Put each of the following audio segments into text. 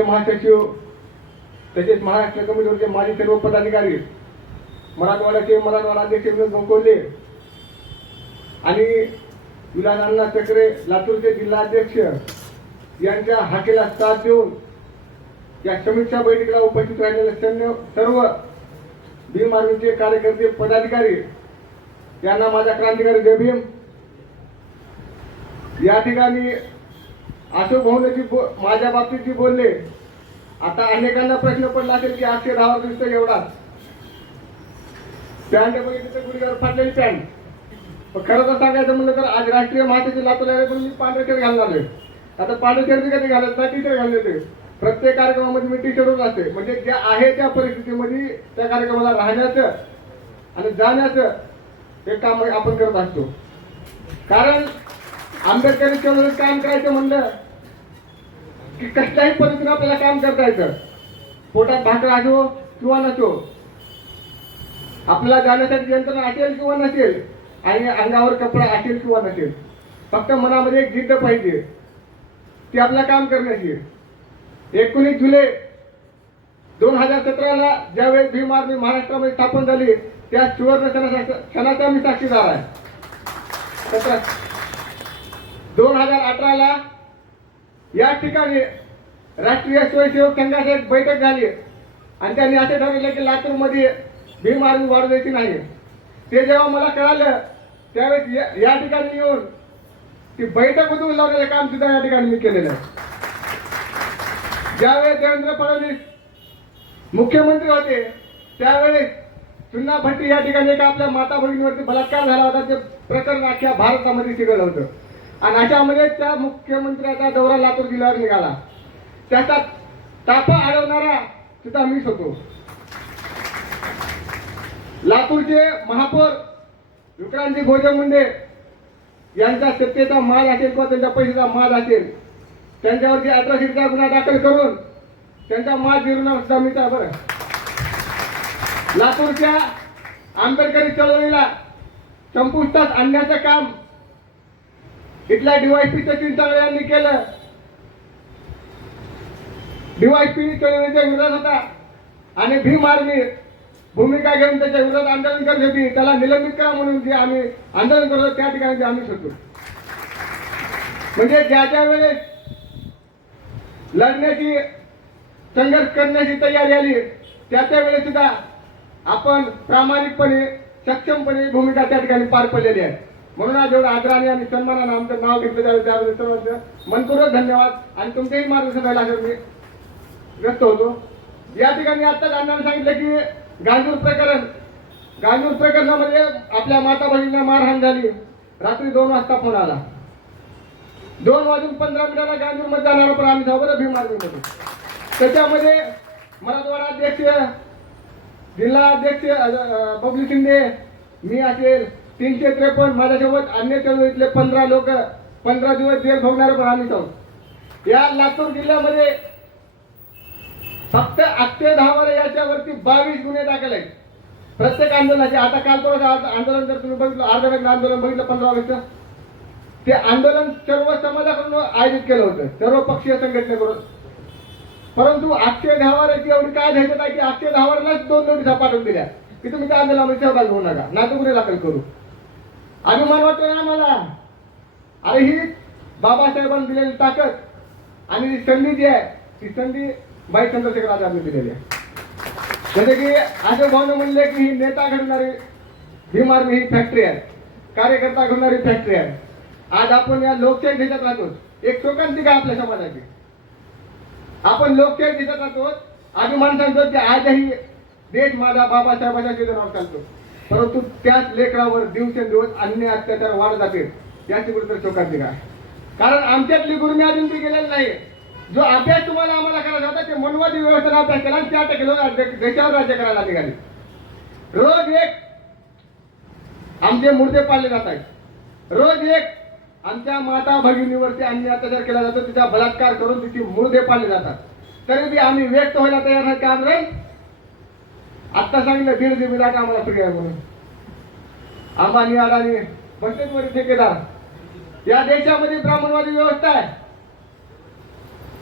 राष्ट्रीय महासचिव तसेच महाराष्ट्र कमिटीवरचे माजी सर्व पदाधिकारी मराठवाड्याचे मराठवाडा अध्यक्ष विनोद गोंकोले आणि विलास चक्रे लातूरचे जिल्हाध्यक्ष यांच्या हाकेला साथ देऊन या समीक्षा बैठकीला उपस्थित राहिलेले सैन्य सर्व भीम आर्मीचे कार्यकर्ते पदाधिकारी यांना माझा क्रांतिकारी जय भीम. या ठिकाणी अशोक भाऊनजी बो- माझ्या बाबतीत जी बोलले आता अनेकांना प्रश्न पडला असेल की आठशे दहा दिसतो एवढाच. पॅन्ट बघितली तर गुडघ्यावर फाटलेली पॅन्ट खरं तर सांगायचं म्हणलं तर आज राष्ट्रीय महासचिव लातूर पण मी पांढरे शर्ट घालणार आहे आता पांढरे शर्ट कधी घालत नाही टी शर्ट घालले ते प्रत्येक कार्यक्रमामध्ये मी टी शर्टच असते म्हणजे ज्या आहे त्या परिस्थितीमध्ये त्या कार्यक्रमाला राहण्याचं आणि जाण्याचं हे काम आपण करत असतो. कारण आंबेडकरी चळवळीत काम करायचं म्हणलं की कसल्याही पद्धतीने आपल्याला काम करता येतं पोटात भाकर असो किंवा नसो. आपल्याला जाण्यासाठी यंत्रणा असेल किंवा नसेल आणि अंगावर कपडा असेल किंवा नसेल फक्त मनामध्ये एक जिद्द पाहिजे. ती आपलं काम करण्याची. एकोणीस जुलै दोन हजार सतराला ज्यावेळेस भीम आर्मी महाराष्ट्रामध्ये स्थापन झाली त्या सुवर्ण क्षणाचा क्षणाचा मी साक्षीदार आहे. दोन हजार अठराला या ठिकाणी राष्ट्रीय स्वयंसेवक संघाची एक बैठक झाली. आणि त्यांनी असे ठरवलं की लातूरमध्ये भीम आर्मी वाढ द्यायची नाही. ते जेव्हा मला कळालं त्यावेळेस या- ठिकाणी येऊन ती बैठक उचलून लावलेलं काम सुद्धा या ठिकाणी मी केलेलं आहे. ज्यावेळेस देवेंद्र फडणवीस मुख्यमंत्री होते त्यावेळेस चुन्ना भट्टी या ठिकाणी एका आपल्या माता भगिनीवरती बलात्कार झाला होता. ते प्रकरण अख्ख्या भारतामध्ये शिकवलं होतं. आणि अशामध्ये त्या मुख्यमंत्र्याचा दौरा लातूर जिल्ह्यावर निघाला. त्याचा ताफा अडवणारा सुद्धा मीच होतो. लातूरचे महापौर विक्रांती भोजे मुंडे यांचा सत्तेचा माल असेल किंवा त्यांच्या पैशाचा माल असेल त्यांच्यावरती अॅट्रॉसिटीचा गुन्हा दाखल करून त्यांचा माल जिरवणार सुद्धा मीच बरं लातूरच्या आंबेडकरी चळवळीला संपुष्टात आणण्याचं काम इथल्या डीवायपी सचिन चांगले यांनी केलं. डीवायपी चळवळीच्या विरोधात होता. आणि भीम आर्मी भूमिका घेऊन त्याच्या विरोधात आंदोलन करत होती. त्याला निलंबित करा म्हणून जे आम्ही आंदोलन करत त्या ठिकाणी ते आम्हीच होतो म्हणजे ज्या ज्या वेळेस लढण्याची संघर्ष करण्याची तयारी आली त्या त्या वेळेस सुद्धा आपण प्रामाणिकपणे सक्षमपणे भूमिका त्या ठिकाणी पार पडलेली आहे. म्हणून आज एवढं आदराने आणि सन्मानानं आमचं नाव घेतलं जावे त्याबद्दल सर्वांचं मनपूर्वक धन्यवाद. आणि तुमचेही मार्गदर्शन राहिला असं मी व्यक्त होतो. या ठिकाणी आत्ताच अण्णाने सांगितलं की गांजूर प्रकरण गांजूर प्रकरणामध्ये आपल्या माता बहिणीला मारहाण झाली. रात्री दोन वाजता फोन आला. दोन वाजून पंधरा मिनिटाला गांजूरमध्ये जाणार पण आम्ही जाऊ बरं भीम त्याच्यामध्ये मराठवाडा अध्यक्ष जिल्हा अध्यक्ष अ, बबलू शिंदे मी असेल. तीनशे त्रेपन्न माझ्यासोबत अन्य चळवळीतले पंधरा लोक पंधरा दिवस जेल भोगणारे पण आम्ही आहोत या लातूर जिल्ह्यामध्ये फक्त अक्षय धावारे याच्यावरती बावीस गुन्हे दाखल आहेत. प्रत्येक आंदोलनाचे आता काल तो आंदोलन जर तुम्ही बघितलं अर्धनग्न आंदोलन बघितलं पंधरा ऑगस्ट ते आंदोलन सर्व समाजाकडून आयोजित केलं होतं सर्व पक्षीय संघटनेकडून. परंतु अक्षय धावारेची एवढी काय झाली आहे की अक्षय धावारेलाच दोन नोटिसा पाठवून दिल्या. की तुम्ही त्या आंदोलनामध्ये सहभाग होऊ नका. ना गुन्हे दाखल करू. अभिमान वाटतो ना मला अरे ही बाबासाहेबांनी दिलेली ताकद आणि ही संधी जी आहे ती संधी बाई चंद्रशेखर आझादने दिलेली आहे. जसे की असे भाऊने म्हणले की ही नेता घडणारी भीम आर्मी ही फॅक्टरी आहे. कार्यकर्ता घडणारी फॅक्टरी आहे. आज आपण या लोकशाही देशात राहतो एक शोकांतिक आहे आपल्या समाजाची. आपण लोकशाही देशात राहतो अभिमान सांगतो की आजही देश माझा बाबासाहेबांच्या योजनावर चालतो. परंतु त्याच लेकरावर दिवसेंदिवस अन्य अत्याचार वाढत जाते याची कुठेतरी चौकात आहे. कारण आमच्यातली गुरुमी अजून ती गेलेली नाही जो अभ्यास तुम्हाला आम्हाला करायचा होता ते मनवादी व्यवस्थेला अभ्यास केला त्या टक्के देशावर राज्य करायला निघाले रोज एक आमचे मुर्दे पाळले जात आहेत. रोज एक आमच्या माता भगिनीवरती अन्य अत्याचार केला जातो तिचा बलात्कार करून तिची मुर्दे पाळले जातात. तरी बी आम्ही व्यक्त व्हायला तयार नाही का आंदोलन आत्ता सांगितलं दीड जीबी लाख आम्हाला फ्री आहे म्हणून. अंबानी अडाणी बसतेच ठेकेदार या देशामध्ये ब्राह्मणवादी व्यवस्था आहे.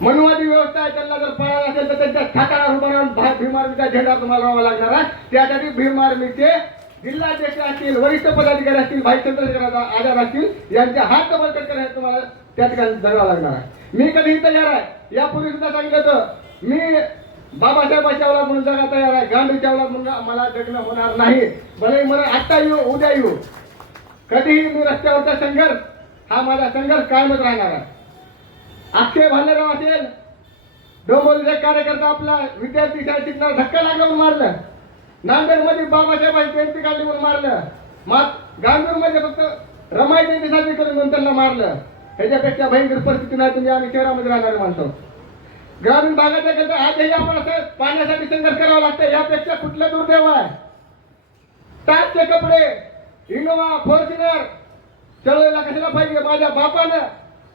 मनुवादी व्यवस्था आहे त्यांना जर पळायला असेल तर त्यांच्या ठाकाला उभं राहून भा- झेंडा तुम्हाला लावावा लागणार आहे. त्यासाठी भीम आर्मीचे जिल्हाध्यक्ष असतील वरिष्ठ पदाधिकारी असतील भाई चंद्रशेखर आझाद असतील यांच्या हात बळकट करण्यास तुम्हाला त्या ठिकाणी जगावं लागणार आहे. मी कधीही तयार आहे? यापूर्वी सुद्धा सांगितलं होतं. मी बाबासाहेबाच्या अवलाद म्हणून जगा तयार आहे. गांधीच्या अवलाद म्हणून मला जगणं होणार नाही. भले मला आत्ता येऊ उद्या येऊ. कधीही मी रस्त्यावरचा संघर्ष हा माझा संघर्ष कायमच राहणार आहे. अक्षय भांडेराव असेल डोंबोलीचा कार्यकर्ता आपला विद्यार्थी शाळेत शिकणार धक्का लागला मारलं. नांदेडमध्ये बाबासाहेबांची जयंती काढली म्हणून मारलं. मात गांधीमध्ये फक्त रमाई जयंती साजरी करून त्यांना मारलं. ह्याच्यापेक्षा भयंकर परिस्थिती नाही तुम्ही आम्ही शहरामध्ये राहणारे माणसं ग्रामीण भागाच्या करता आजही आपण असं पाण्यासाठी संघर्ष करावा लागतं यापेक्षा कुठलं दुर्दैव आहे? टाटचे कपडे. Innova Fortuner. चळवळीला कशाला पाहिजे? माझ्या बापानं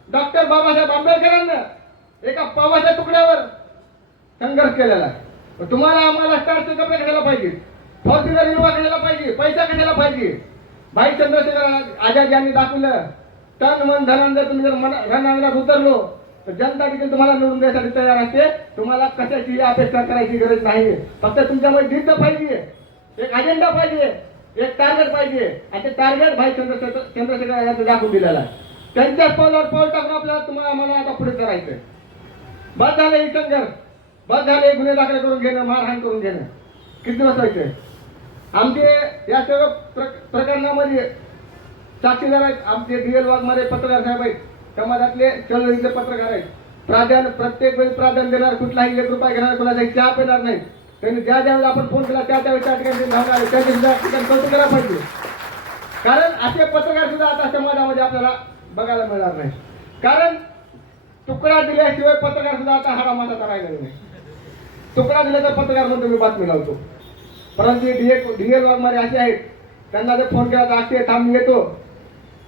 डॉक्टर बाबासाहेब आंबेडकरांना एका पावाच्या तुकड्यावर संघर्ष केलेला तुम्हाला आम्हाला स्टारचे कपडे कशाला पाहिजे? फॉर्च्युनर इनोवा कशाला पाहिजे? पैसा कशाला पाहिजे? भाई चंद्रशेखर आझाद यांनी दाखवलं तन मन धनान जर तुम्ही जर मन रणांगणात उतरलो तर जनता देखील तुम्हाला निवडून द्यायसाठी तयार असते. तुम्हाला कशाची अपेक्षा करायची गरज नाही फक्त तुमच्यामध्ये जिद्द पाहिजे. एक अजेंडा पाहिजे. एक टार्गेट पाहिजे. आणि ते टार्गेट भाई चंद्रशेखर चंद्रशेखर यांचं दाखवून दिलेला आहे. त्यांच्या पावलावर पाऊल टाकून आपल्याला तुम्हाला आम्हाला आता पुढे करायचंय. बस झालं इटंगर बस झाले गुन्हे दाखल करून घेणं मारहाण करून घेणं. किती दिवस व्हायचे? आमचे या सर्व प्र- प्रकरणामध्ये साक्षीदार आहेत. आमचे डी एल वाघमारे पत्रकार साहेब आहेत. समाजातले चळवळीचे पत्रकार आहेत. प्राधान्य प्रत्येक वेळी प्राधान्य देणार कुठलाही एक रुपया घेणार कुणाचाही चहा पिणार नाही. त्यांनी ज्या ज्यावेळेला आपण फोन केला त्या त्यावेळी त्या ठिकाणी धावणार धावून सुद्धा ठिकाणी कौतुक करायला पाहिजे. कारण असे पत्रकार सुद्धा आता समाजामध्ये आपल्याला बघायला मिळणार नाही. कारण तुकडा दिल्याशिवाय पत्रकार सुद्धा आता हरामाचा राहिला नाही. तुकडा दिला तर पत्रकार म्हणून मी बातमी लावतो. परंतु डीए डीएल वाघमारे असे आहेत. त्यांना जर फोन केला तर असे थांब येतो.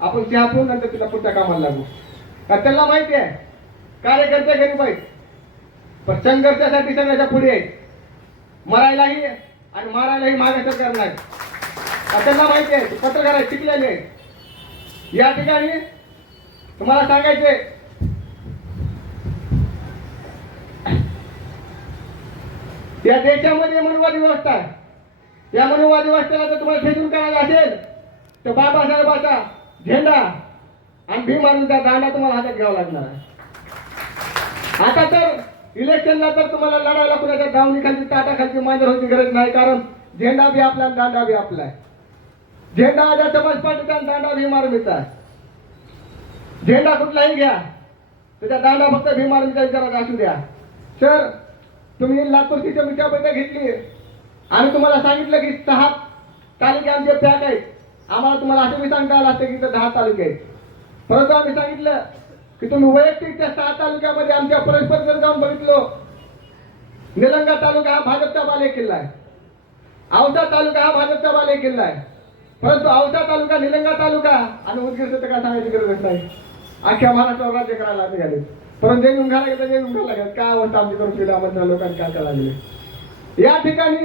आपण चहा पिऊन नंतर तिला पुढच्या कामाला लागू. का त्यांना माहिती आहे? कार्यकर्ते गरीब आहेत. पण संघर्षासाठी सगळ्याच्या पुढे आहेत. मरायलाही आणि मारायलाही मागे सरकार नाही. आता त्यांना माहिती आहे? पत्रकार आहेत शिकलेले आहेत. या ठिकाणी तुम्हाला सांगायचे या देशामध्ये मनुवादी व्यवस्था आहे. या मनुवादी व्यवस्थेला जर तुम्हाला खेचून करायला असेल तर बाबासाहेबाचा झेंडा आणि भी मारून त्या दांडा तुम्हाला हातात घ्यावा लागणार. आहे आता तर इलेक्शनला तर तुम्हाला लढायला कुणाच्या गावणी खालची टाटा खालची मांजर होती गरज नाही कारण झेंडा बी आपला दांडा बी आपला आहे. झेंडा आजा समाज पार्टीचा आणि दांडा भीमार आर्मीचा झेंडा कुठलाही घ्या त्याच्या दांडा फक्त भीमार मिळता विचारात असू द्या. सर तुम्ही लातूरची समित्या बैठक घेतली आणि तुम्हाला सांगितलं की सहा तालुके आमचे पॅक आहेत. आम्हाला तुम्हाला असं बी सांगता आलं असतं की इथं दहा तालुके आहेत. परंतु आम्ही सांगितलं की तुम्ही वैयक्तिक त्या सहा तालुक्यामध्ये आमच्या परस्पर जर जाऊन बघितलो निलंगा तालुका हा भाजपचा बाले किल्ला आहे. औसा तालुका हा भाजपचा बाले किल्ला आहे. परंतु औसा तालुका निलंगा तालुका आणि उदगीर तर काय सांगायची गरज नाही. अख्ख्या महाराष्ट्रावर राज्य करायला निघाले परंतु जे घाला गेलं जे घाला गेलं काय अवस्था आमची करून केली आमच्या लोकांनी काय करायला लागले या ठिकाणी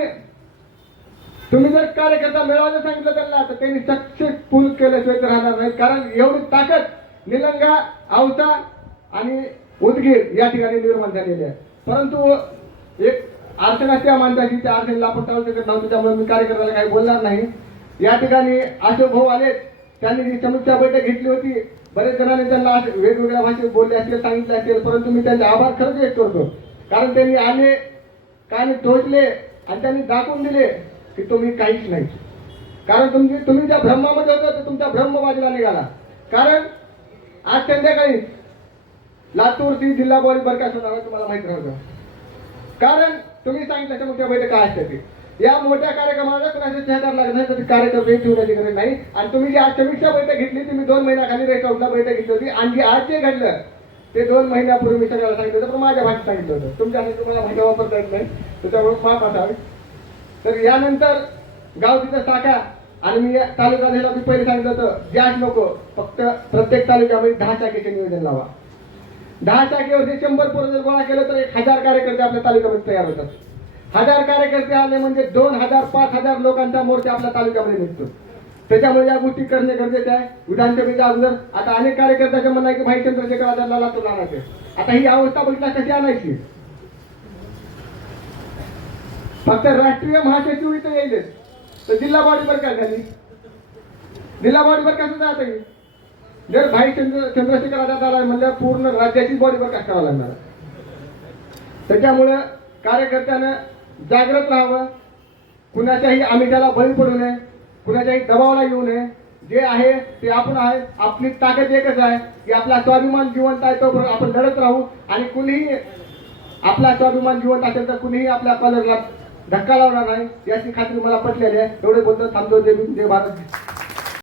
तुम्ही जर कार्यकर्ता मिळवायला सांगितलं त्यांना तर त्यांनी सक्सेसफुल केल्याशिवाय तर राहणार नाही कारण एवढी ताकद निलंगा औसा आणि उदगीर या ठिकाणी निर्माण झालेली आहे. परंतु एक अडचण असते माणसाची त्या अडचणीला आपण टाळू शकत नव्हतं. त्यामुळे मी कार्यकर्त्याला काही बोलणार नाही. या ठिकाणी अशोक भाऊ आले त्यांनी जी समीक्षा बैठक घेतली होती बरेच जणांनी त्यांना वेगवेगळ्या भाषेत बोलले असेल सांगितले असेल परंतु मी त्यांचे आभार खरंच व्यक्त करतो. कारण त्यांनी आले कानी टोचले आणि त्यांनी दाखवून दिले. की तुम्ही काहीच नाही. कारण तुमची तुम्ही ज्या ब्रह्मामध्ये होता तर तुमचा ब्रह्म बाजूला निघाला. कारण आज संध्याकाळी लातूरची जिल्हा बॉल बरखास्त होणार तुम्हाला माहीत नव्हतं कारण तुम्ही सांगितलं की मोठ्या बैठक काय असते ते. या मोठ्या कार्यक्रमाला कुणाचे सहकार लागत नाही तर ते कार्यक्रम वेळ ठेवण्याची गरज नाही. आणि तुम्ही जी आज समीक्षा बैठक घेतली ती मी दोन महिन्याखाली रेस्टॉरंटला बैठक घेतली होती. आणि जी आज जे घडलं ते दोन महिन्यापूर्वी मी सगळ्याला सांगितलं होतं पण माझ्या भाषेत सांगितलं होतं. तुमच्यासाठी तुम्हाला भाषा वापरता येत नाही. त्याच्यामुळे माफ असावे. तर यानंतर गाव तिथं शाखा आणि मी या तालुका झाला मी पहिले सांगितलं होतं ज्याच नको फक्त प्रत्येक तालुक्यामध्ये दहा शाखेचे नियोजन लावा. दहा शाखेवरती शंभर पोरं जर गोळा केलं तर एक हजार कार्यकर्ते आपल्या तालुक्यामध्ये तयार होतात. हजार कार्यकर्ते आले म्हणजे दोन हजार पाच हजार लोकांचा मोर्चा आपल्या तालुक्यामध्ये निघतो. त्याच्यामुळे या गोष्टी करणे गरजेचे आहे. विधानसभेच्या अगोदर आता अनेक कार्यकर्त्याच्या म्हणणं आहे की भाई चंद्रशेखर आजादला लागतो आणायचे आता ही अवस्था बघितला कशी आणायची? फक्त राष्ट्रीय महासचिव इथं येईल तर जिल्हा बॉडीवर काय झाली? जिल्हा बॉडीवर कसं जात आहे जर भाई चंद्र चंद्रशेखर आझाद आला म्हणजे पूर्ण राज्याची बॉडीवर काय करावं लागणार? त्याच्यामुळं कार्यकर्त्यानं जागृत राहावं. कुणाच्याही आमिषाला बळी पडू नये. कुणाच्याही दबावाला येऊ नये. जे आहे ते आपण आहे. आपली ताकद एकच आहे की आपला स्वाभिमान जिवंत आहे तो आपण लढत राहू. आणि कुणीही आपला स्वाभिमान जिवंत असेल तर कुणीही आपल्या कॉलरला धक्का लावणार नाही. याची खात्री मला पटलेली आहे. एवढे बोलतो थांबतो जय भारत